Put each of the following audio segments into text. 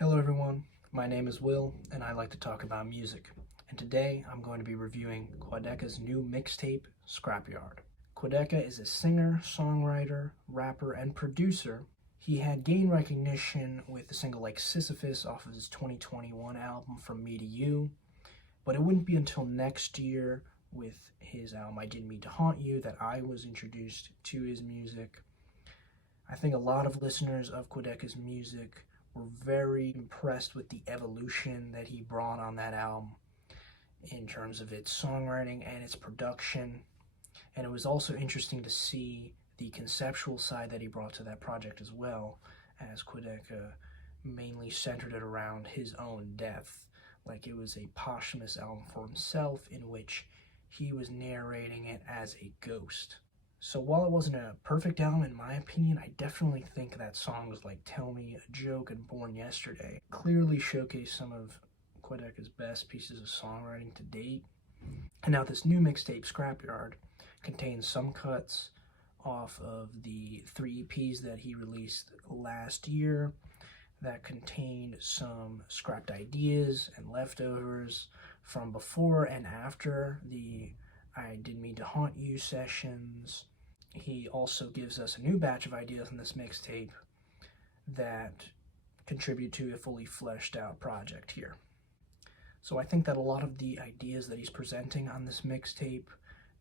Hello everyone, my name is Will and I like to talk about music. And today I'm going to be reviewing Quadeca's new mixtape, Scrapyard. Quadeca is a singer, songwriter, rapper, and producer. He had gained recognition with the single like Sisyphus off of his 2021 album From Me to You, but it wouldn't be until next year with his album I Didn't Mean to Haunt You that I was introduced to his music. I think a lot of listeners of Quadeca's music were very impressed with the evolution that he brought on that album in terms of its songwriting and its production. And it was also interesting to see the conceptual side that he brought to that project as well, as Quadeca mainly centered it around his own death. Like it was a posthumous album for himself in which he was narrating it as a ghost. So while it wasn't a perfect album in my opinion, I definitely think that songs like Tell Me, A Joke, and Born Yesterday clearly showcase some of Quadeca's best pieces of songwriting to date. And now this new mixtape, Scrapyard, contains some cuts off of the 3 EPs that he released last year that contained some scrapped ideas and leftovers from before and after the I Didn't Mean to Haunt You sessions. He also gives us a new batch of ideas in this mixtape that contribute to a fully fleshed out project here. So I think that a lot of the ideas that he's presenting on this mixtape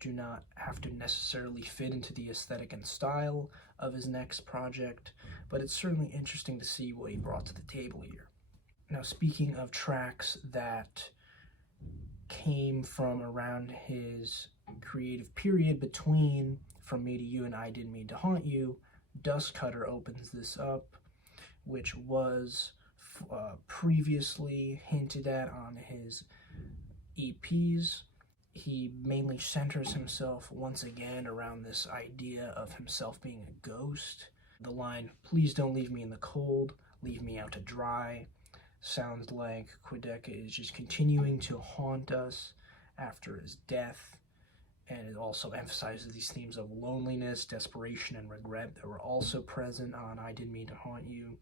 do not have to necessarily fit into the aesthetic and style of his next project, but it's certainly interesting to see what he brought to the table here. Now, speaking of tracks that came from around his creative period between From Me to You and I Didn't Mean to Haunt You, Dustcutter opens this up, which was previously hinted at on his EPs. He mainly centers himself once again around this idea of himself being a ghost. The line, "Please don't leave me in the cold, leave me out to dry," sounds like Quadeca is just continuing to haunt us after his death, and it also emphasizes these themes of loneliness, desperation, and regret that were also present on I Didn't Mean to Haunt You.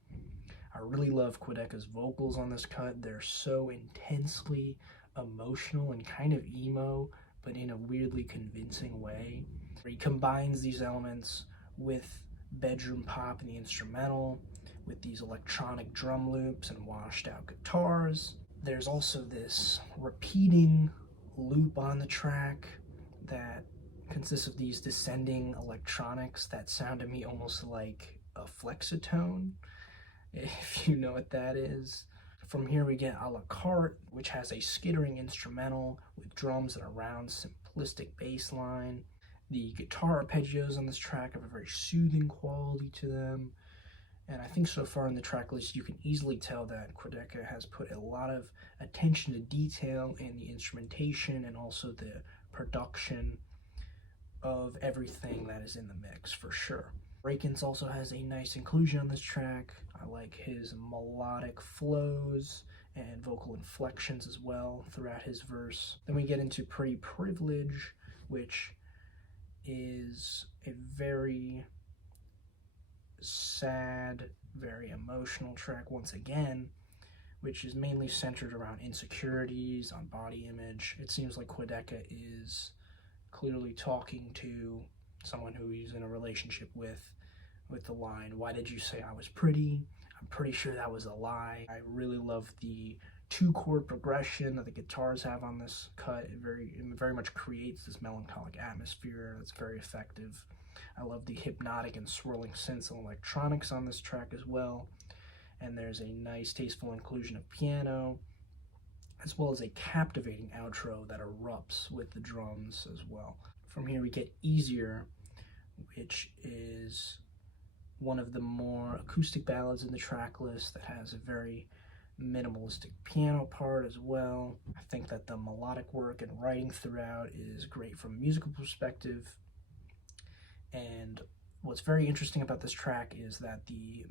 I really love Quadeca's vocals on this cut. They're so intensely emotional and kind of emo, but in a weirdly convincing way. He combines these elements with bedroom pop in the instrumental, with these electronic drum loops and washed out guitars. There's also this repeating loop on the track that consists of these descending electronics that sound to me almost like a flexitone, if you know what that is. From here we get a la Carte, which has a skittering instrumental with drums and a round simplistic bass line. The guitar arpeggios on this track have a very soothing quality to them, and I think so far in the track list you can easily tell that Quadeca has put a lot of attention to detail in the instrumentation and also the production of everything that is in the mix, for sure. Rakins also has a nice inclusion on this track. I like his melodic flows and vocal inflections as well throughout his verse. Then we get into Pretty Privilege, which is a very sad, very emotional track once again, which is mainly centered around insecurities, on body image. It seems like Quadeca is clearly talking to someone who he's in a relationship with the line, "Why did you say I was pretty? I'm pretty sure that was a lie." I really love the 2-chord progression that the guitars have on this cut. It very much creates this melancholic atmosphere that's very effective. I love the hypnotic and swirling synths and electronics on this track as well. And there's a nice, tasteful inclusion of piano, as well as a captivating outro that erupts with the drums as well. From here we get Easier, which is one of the more acoustic ballads in the track list that has a very minimalistic piano part as well. I think that the melodic work and writing throughout is great from a musical perspective. And what's very interesting about this track is that the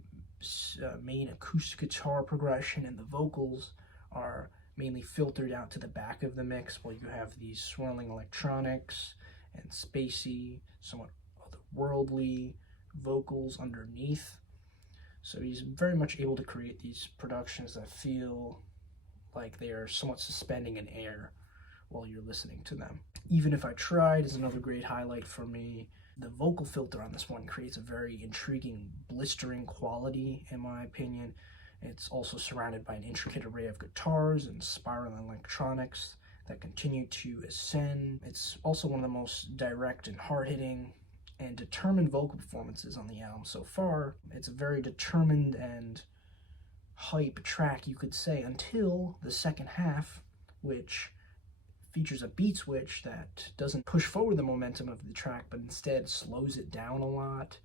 main acoustic guitar progression and the vocals are mainly filtered out to the back of the mix, while you have these swirling electronics and spacey, somewhat otherworldly vocals underneath. So he's very much able to create these productions that feel like they are somewhat suspending in air while you're listening to them. Even If I Tried is another great highlight for me. The vocal filter on this one creates a very intriguing, blistering quality, in my opinion. It's also surrounded by an intricate array of guitars and spiraling electronics that continue to ascend. It's also one of the most direct and hard-hitting and determined vocal performances on the album so far. It's a very determined and hype track, you could say, until the second half, which features a beat switch that doesn't push forward the momentum of the track, but instead slows it down a lot,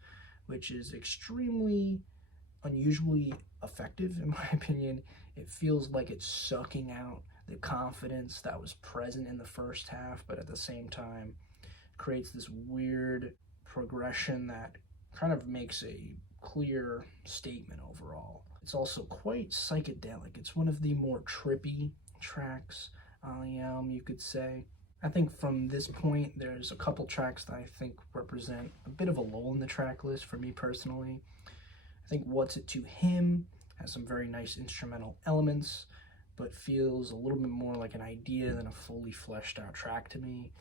which is extremely unusually effective, in my opinion. It feels like it's sucking out the confidence that was present in the first half, but at the same time creates this weird progression that kind of makes a clear statement overall. It's also quite psychedelic. It's one of the more trippy tracks on the album, you could say. I think from this point, there's a couple tracks that I think represent a bit of a lull in the track list for me personally. I think What's It to Him has some very nice instrumental elements, but feels a little bit more like an idea than a fully fleshed out track to me.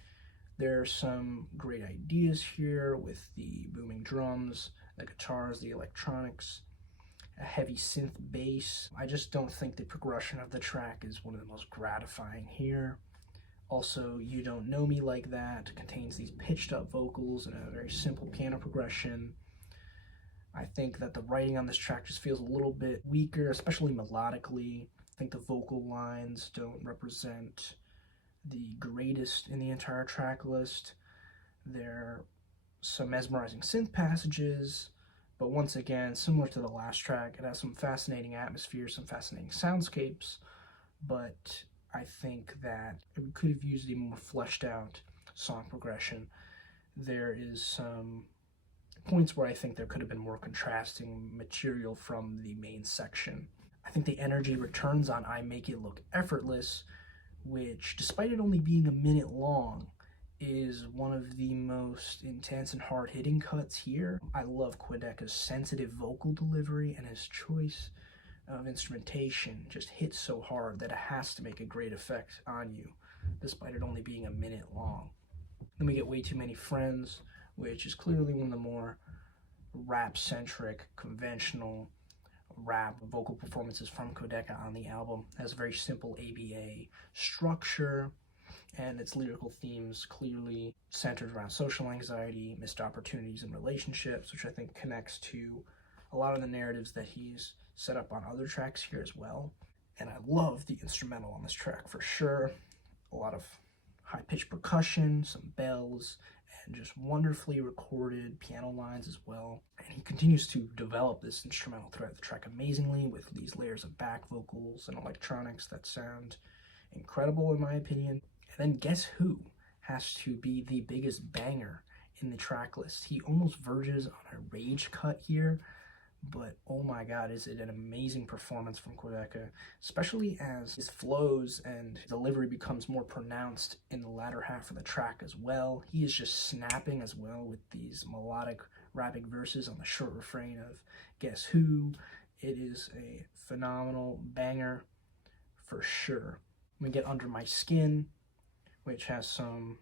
There are some great ideas here with the booming drums, the guitars, the electronics, a heavy synth bass. I just don't think the progression of the track is one of the most gratifying here. Also, You Don't Know Me Like That contains these pitched up vocals and a very simple piano progression. I think that the writing on this track just feels a little bit weaker, especially melodically. I think the vocal lines don't represent the greatest in the entire track list. There are some mesmerizing synth passages, but once again, similar to the last track, it has some fascinating atmosphere, some fascinating soundscapes, but I think that it could have used a more fleshed out song progression. There is some points where I think there could have been more contrasting material from the main section. I think the energy returns on I Make It Look Effortless, which, despite it only being a minute long, is one of the most intense and hard-hitting cuts here. I love Quadeca's sensitive vocal delivery, and his choice of instrumentation just hits so hard that it has to make a great effect on you, despite it only being a minute long. Then we get Way Too Many Friends, which is clearly one of the more rap-centric, conventional rap vocal performances from Quadeca on the album. It has a very simple ABA structure, and its lyrical themes clearly centered around social anxiety, missed opportunities in relationships, which I think connects to a lot of the narratives that he's set up on other tracks here as well. And I love the instrumental on this track for sure. A lot of high-pitched percussion, some bells, and just wonderfully recorded piano lines as well. And he continues to develop this instrumental throughout the track amazingly with these layers of back vocals and electronics that sound incredible in my opinion. And then Guess Who has to be the biggest banger in the track list. He almost verges on a rage cut here, but oh my god, is it an amazing performance from Quadeca, especially as his flows and delivery becomes more pronounced in the latter half of the track as well. He is just snapping as well with these melodic rapping verses on the short refrain of Guess Who. It is a phenomenal banger for sure. We get Under My Skin, which has some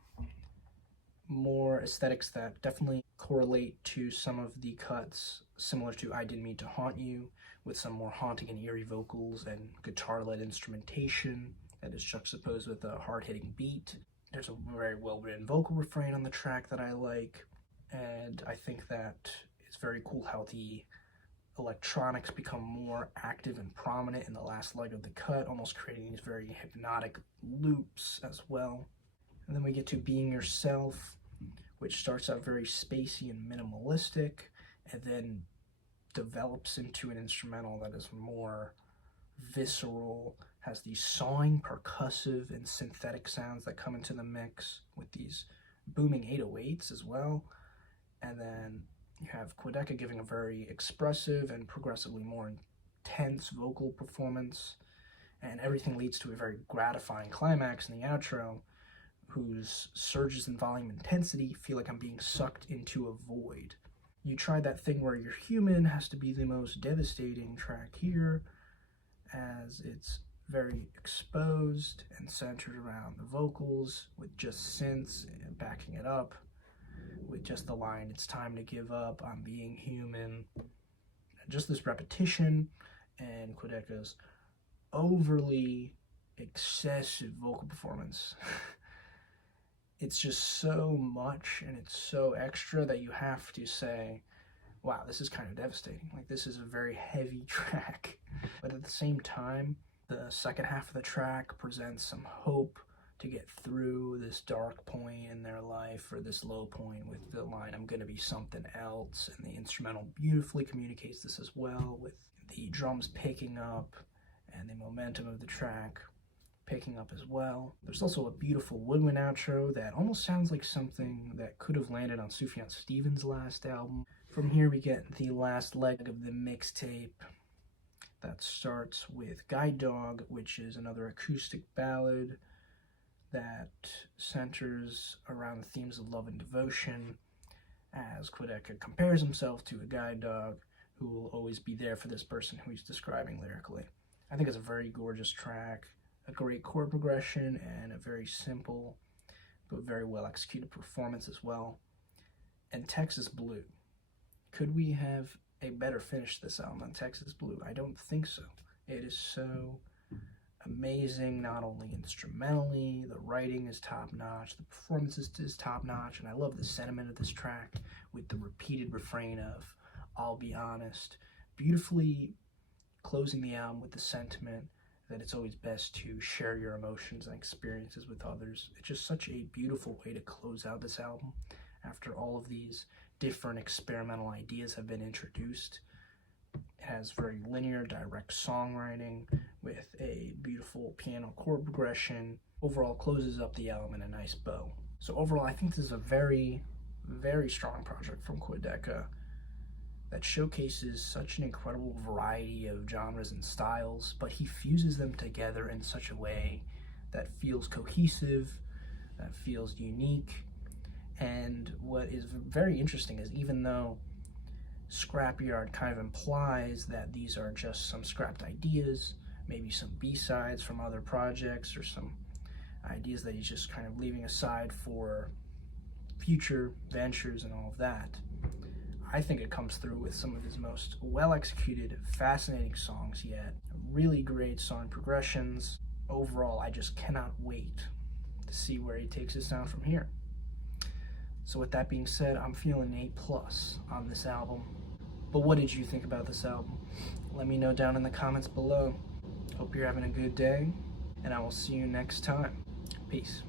more aesthetics that definitely correlate to some of the cuts similar to I Didn't Mean to Haunt You, with some more haunting and eerie vocals and guitar-led instrumentation that is juxtaposed with a hard-hitting beat. There's a very well-written vocal refrain on the track that I like, and I think that it's very cool how the electronics become more active and prominent in the last leg of the cut, almost creating these very hypnotic loops as well. And then we get to Being Yourself, which starts out very spacey and minimalistic, and then develops into an instrumental that is more visceral, has these sawing, percussive, and synthetic sounds that come into the mix with these booming 808s as well. And then you have Quadeca giving a very expressive and progressively more intense vocal performance, and everything leads to a very gratifying climax in the outro, whose surges in volume and intensity feel like I'm being sucked into a void. You tried that thing where your human has to be the most devastating track here, as it's very exposed and centered around the vocals with just synths and backing it up with just the line, "It's time to give up, I'm being human." Just this repetition and Quadeca's overly excessive vocal performance. It's just so much and it's so extra that you have to say, wow, this is kind of devastating. Like, this is a very heavy track. But at the same time, the second half of the track presents some hope to get through this dark point in their life, or this low point, with the line, "I'm gonna be something else." And the instrumental beautifully communicates this as well, with the drums picking up and the momentum of the track picking up as well. There's also a beautiful woodwind outro that almost sounds like something that could have landed on Sufjan Stevens' last album. From here we get the last leg of the mixtape that starts with Guide Dog, which is another acoustic ballad that centers around the themes of love and devotion, as Quadeca compares himself to a guide dog who will always be there for this person who he's describing lyrically. I think it's a very gorgeous track, a great chord progression, and a very simple but very well executed performance as well. And Texas Blue. Could we have a better finish to this album than Texas Blue? I don't think so. It is so amazing, not only instrumentally, the writing is top-notch, the performance is top-notch, and I love the sentiment of this track with the repeated refrain of, "I'll be honest," beautifully closing the album with the sentiment that it's always best to share your emotions and experiences with others. It's just such a beautiful way to close out this album after all of these different experimental ideas have been introduced. It has very linear, direct songwriting with a beautiful piano chord progression. Overall, closes up the album in a nice bow. So overall, I think this is a very, very strong project from Quadeca that showcases such an incredible variety of genres and styles, but he fuses them together in such a way that feels cohesive, that feels unique. And what is very interesting is, even though Scrapyard kind of implies that these are just some scrapped ideas, maybe some B-sides from other projects, or some ideas that he's just kind of leaving aside for future ventures and all of that, I think it comes through with some of his most well-executed, fascinating songs yet. Really great song progressions. Overall, I just cannot wait to see where he takes his sound from here. So with that being said, I'm feeling A+ on this album. But what did you think about this album? Let me know down in the comments below. Hope you're having a good day, and I will see you next time. Peace.